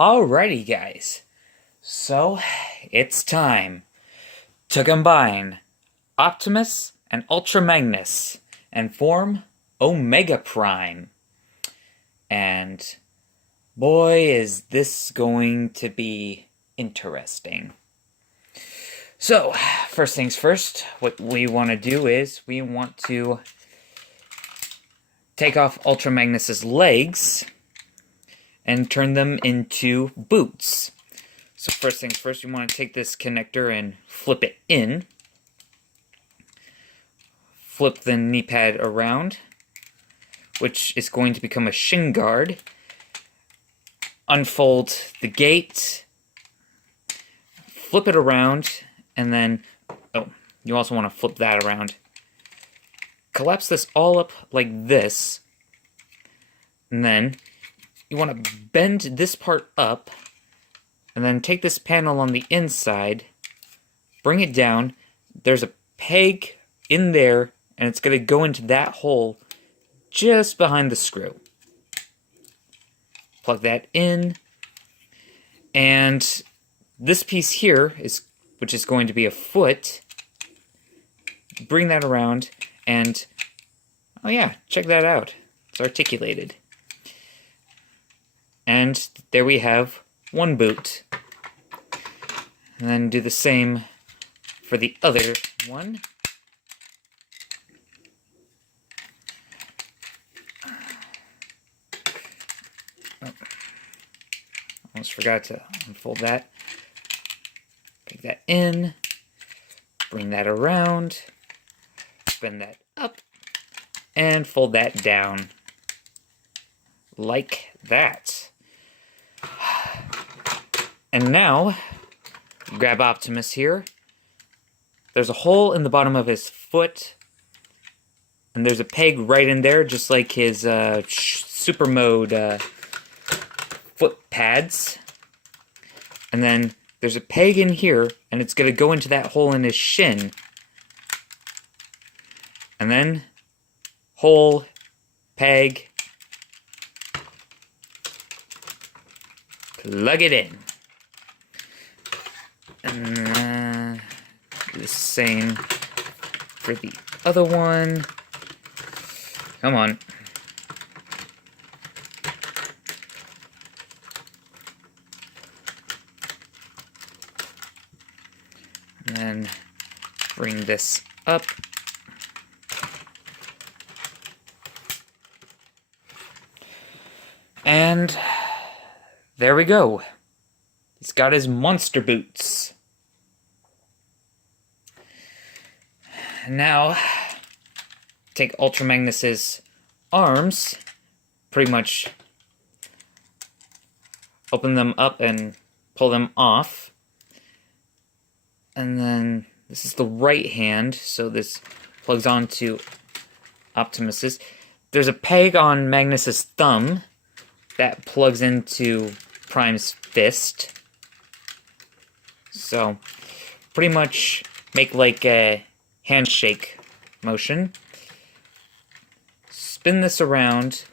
Alrighty, guys. So, it's time to combine Optimus and Ultra Magnus and form Omega Prime. And boy, is this going to be interesting. So, first things first, what we want to do is we want to take off Ultra Magnus's legs and turn them into boots. So first things first, you want to take this connector and flip it in. Flip the knee pad around, which is going to become a shin guard. Unfold the gate. Flip it around, and then, you also want to flip that around. Collapse this all up like this, and then you want to bend this part up, and then take this panel on the inside, bring it down. There's a peg in there, and it's going to go into that hole just behind the screw. Plug that in, and this piece here, which is going to be a foot, bring that around, and oh yeah, check that out. It's articulated. And there we have one boot. And then do the same for the other one. Oh, almost forgot to unfold that. Take that in, bring that around, bend that up, and fold that down. Like that. And now, grab Optimus here. There's a hole in the bottom of his foot, and there's a peg right in there, just like his super mode foot pads. And then there's a peg in here, and it's going to go into that hole in his shin. And then, hole, peg, plug it in. And do the same for the other one. Come on. And then bring this up. And there we go. He's got his monster boots. Now, take Ultra Magnus's arms, pretty much open them up and pull them off. And then this is the right hand, so this plugs onto Optimus's. There's a peg on Magnus's thumb that plugs into Prime's fist. So, pretty much make like a handshake motion. Spin this around,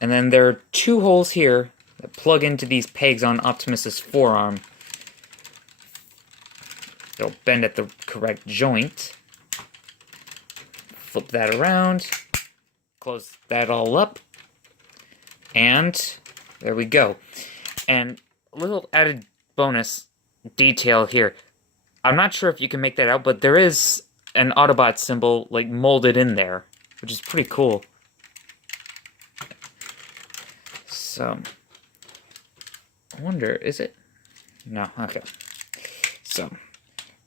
and then there are two holes here that plug into these pegs on Optimus's forearm. They'll bend at the correct joint. Flip that around, close that all up, and there we go. And a little added bonus detail here. I'm not sure if you can make that out, but there is an Autobot symbol like molded in there, which is pretty cool. So, I wonder, is it? No, okay. So,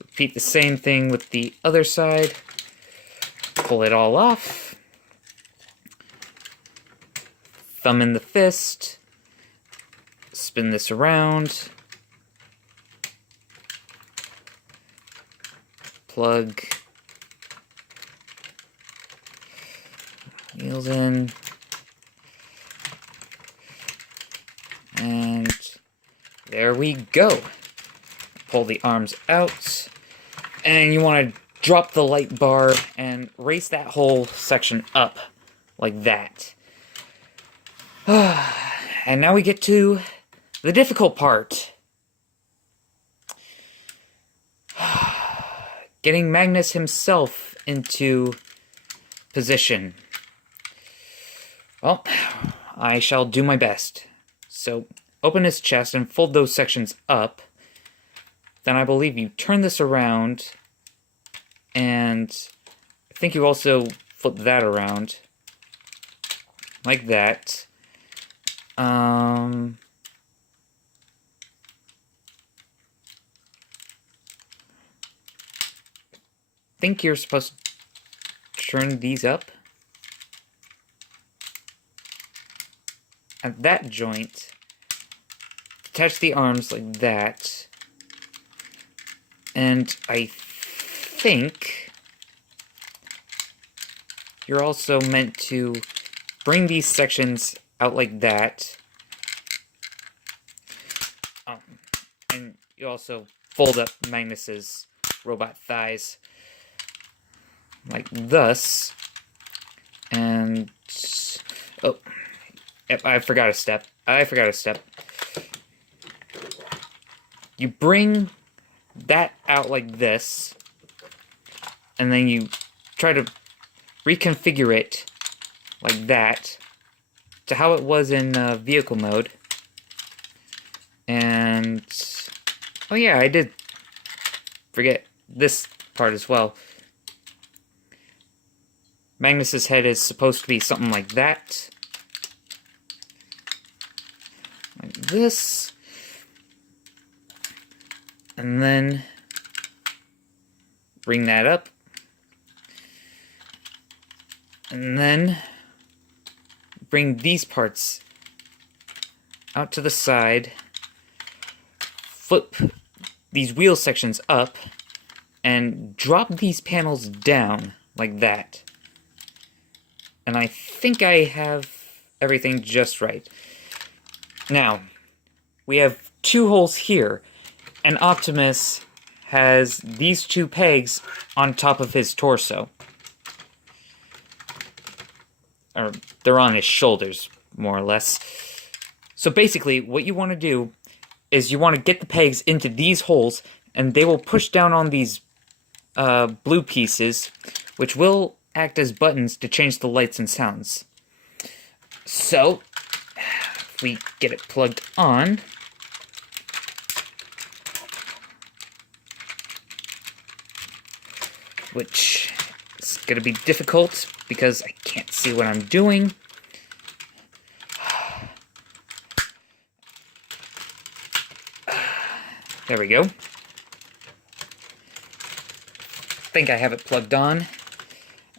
repeat the same thing with the other side. Pull it all off. Thumb in the fist. Spin this around. Plug wheels in. And there we go. Pull the arms out. And you want to drop the light bar and raise that whole section up like that. And now we get to the difficult part. Getting Magnus himself into position. Well, I shall do my best. So, open his chest and fold those sections up. Then I believe you turn this around, and I think you also flip that around. Like that. I think you're supposed to turn these up. At that joint, attach the arms like that. And I think you're also meant to bring these sections out like that. And you also fold up Magnus's robot thighs like thus. And oh, yep, I forgot a step. You bring that out like this, and then you try to reconfigure it like that to how it was in vehicle mode. And oh yeah, I did forget this part as well. Magnus's head is supposed to be something like that. Like this. And then bring that up. And then bring these parts out to the side. Flip these wheel sections up and drop these panels down like that. And I think I have everything just right. Now, we have two holes here, and Optimus has these two pegs on top of his torso. Or, they're on his shoulders, more or less. So basically, what you want to do is you want to get the pegs into these holes, and they will push down on these blue pieces, which will act as buttons to change the lights and sounds. So, if we get it plugged on, which is going to be difficult because I can't see what I'm doing. There we go. I think I have it plugged on.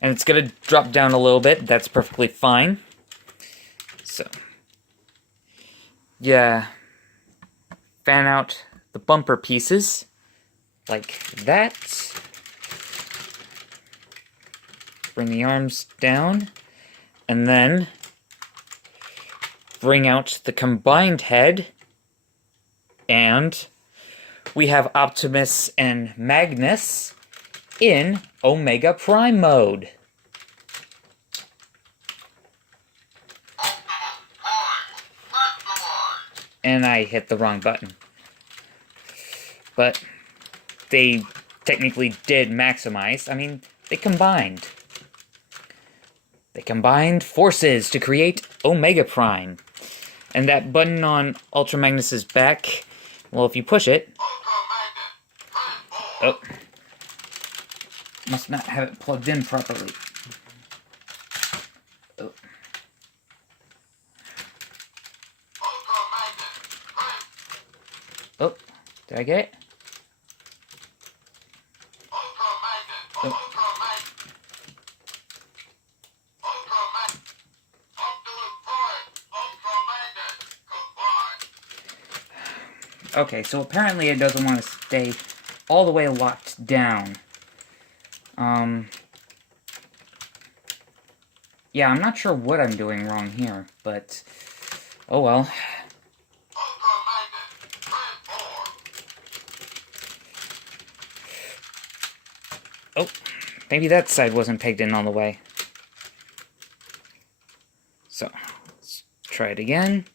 And it's going to drop down a little bit. That's perfectly fine. So, yeah. Fan out the bumper pieces. Like that. Bring the arms down. And then bring out the combined head. And we have Optimus and Magnus in Omega Prime mode. And I hit the wrong button. But they technically did maximize. I mean, they combined. They combined forces to create Omega Prime. And that button on Ultra Magnus's back, well, if you push it... Oh. Must not have it plugged in properly. Oh. Oh, did I get it? Oh. Okay, so apparently it doesn't want to stay all the way locked down. Yeah, I'm not sure what I'm doing wrong here, but oh well. Oh, maybe that side wasn't pegged in all the way. So, let's try it again.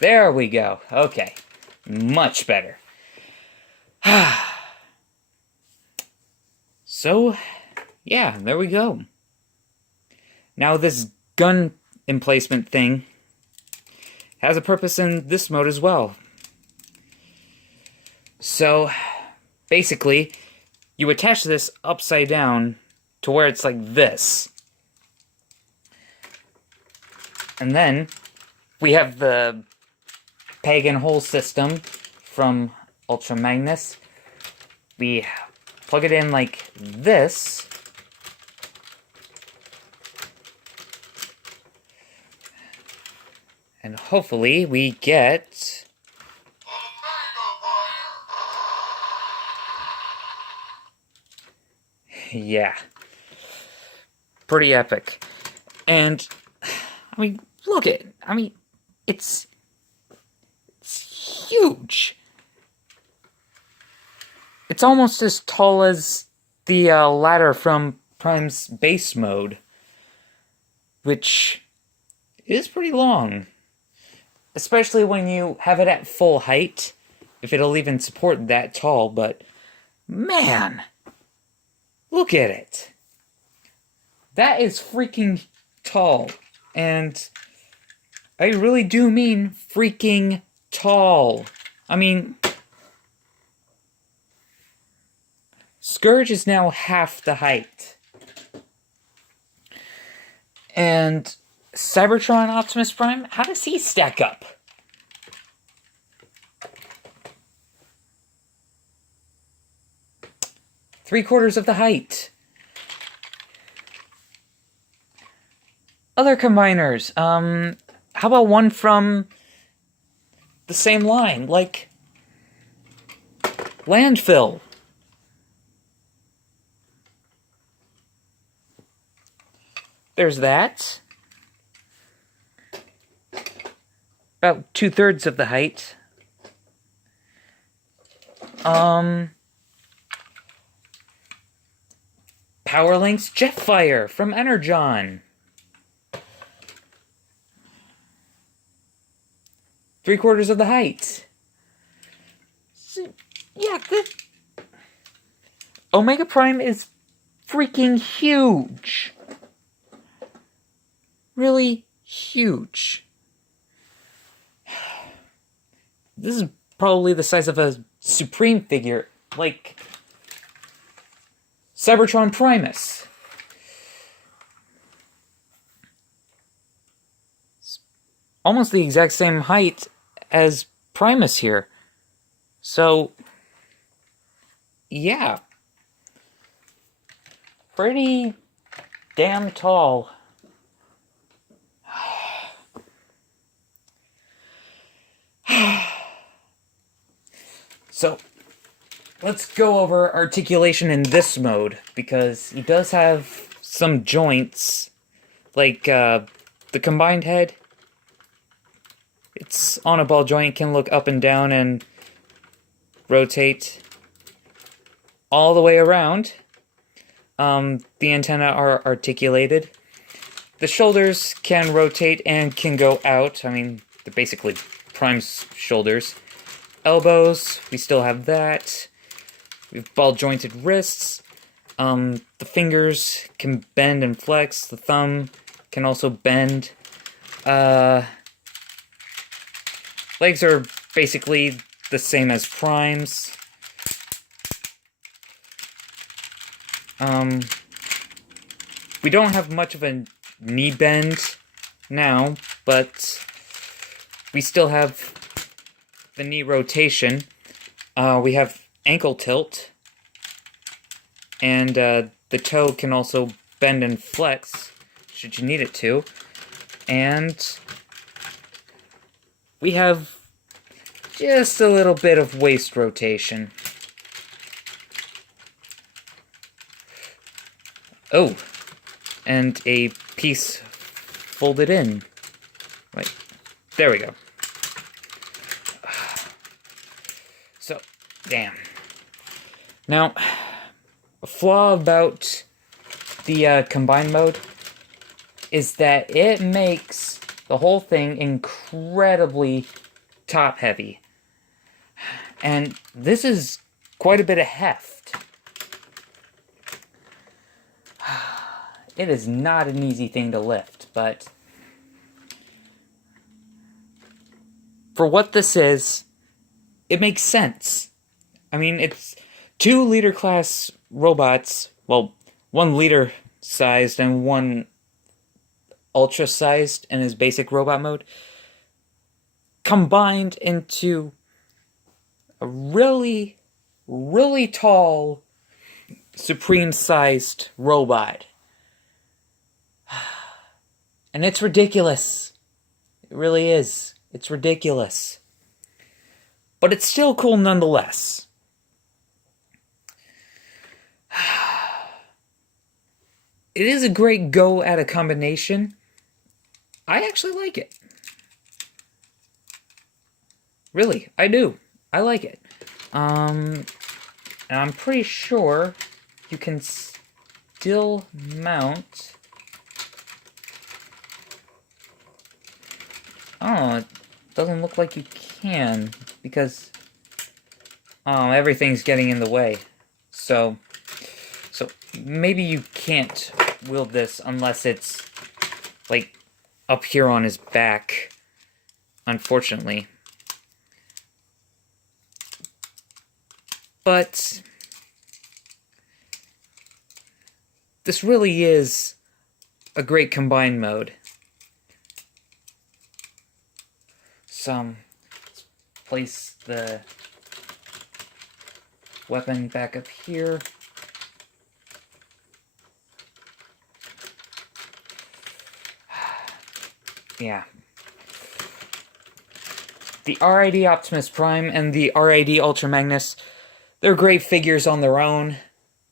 There we go. Okay. Much better. So, yeah, there we go. Now this gun emplacement thing has a purpose in this mode as well. So, basically, you attach this upside down to where it's like this. And then, we have the peg and hole system from Ultra Magnus. We plug it in like this. And hopefully we get... Yeah. Pretty epic. And, I mean, look at it. I mean, it's huge. It's almost as tall as the ladder from Prime's base mode, which is pretty long. Especially when you have it at full height, if it'll even support that tall, but man, look at it. That is freaking tall, and I really do mean freaking tall. I mean, Scourge is now half the height. And Cybertron Optimus Prime, how does he stack up? Three-quarters of the height. Other combiners, how about one from the same line, like Landfill? There's that. About 2/3 of the height. Powerlink's Jetfire from Energon. 3/4 of the height. So, yeah, Omega Prime is freaking huge. Really huge. This is probably the size of a Supreme figure, like Cybertron Primus. It's almost the exact same height as Primus here. So, yeah. Pretty damn tall. So, let's go over articulation in this mode, because he does have some joints, like the combined head. It's on a ball joint, can look up and down and rotate all the way around. The antennae are articulated. The shoulders can rotate and can go out. I mean, they're basically Prime's shoulders. Elbows, we still have that. We have ball-jointed wrists. The fingers can bend and flex. The thumb can also bend. Legs are basically the same as Prime's. We don't have much of a knee bend now, but we still have the knee rotation. We have ankle tilt, and the toe can also bend and flex should you need it to. And we have just a little bit of waist rotation. Oh, and a piece folded in. Right, there we go. So, damn. Now, a flaw about the combined mode is that it makes the whole thing incredibly top heavy. And this is quite a bit of heft. It is not an easy thing to lift, but for what this is, it makes sense. I mean, it's 2 leader class robots, well, 1 leader sized and 1 ultra sized in his basic robot mode, combined into a really, really tall, supreme sized robot. And it's ridiculous. It really is. It's ridiculous. But it's still cool nonetheless. It is a great go at a combination. I actually like it. Really, I do. I like it. And I'm pretty sure you can still mount... Oh, it doesn't look like you can, because everything's getting in the way. So maybe you can't wield this unless it's, like, up here on his back, unfortunately. But this really is a great combined mode. So, let's place the weapon back up here. Yeah. The RID Optimus Prime and the RID Ultra Magnus, they're great figures on their own.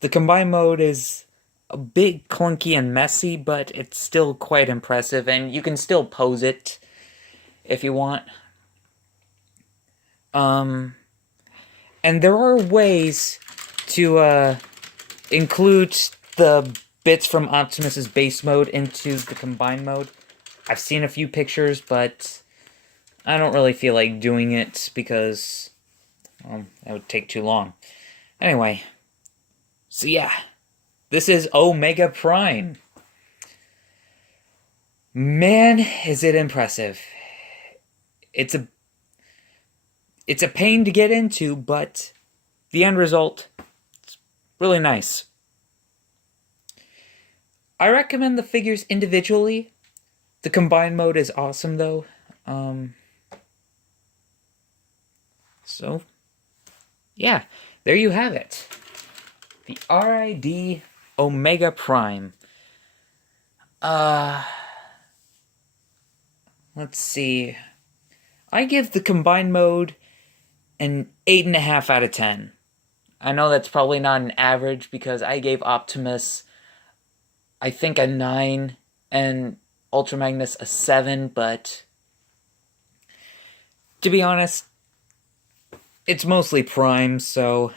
The combined mode is a bit clunky and messy, but it's still quite impressive, and you can still pose it if you want. And there are ways to include the bits from Optimus's base mode into the combined mode. I've seen a few pictures, but I don't really feel like doing it because, well, that would take too long. Anyway, so yeah, this is Omega Prime. Man, is it impressive. It's a pain to get into, but the end result, it's really nice. I recommend the figures individually. The combined mode is awesome, though. So, yeah, there you have it. The RID Omega Prime. Let's see. I give the combined mode an 8.5 out of 10. I know that's probably not an average because I gave Optimus, I think, a 9 and Ultra Magnus a 7, but to be honest, it's mostly Prime, so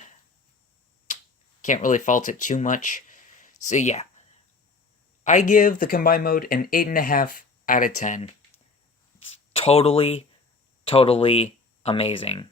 can't really fault it too much. So yeah, I give the combined mode an 8.5 out of 10. It's totally amazing.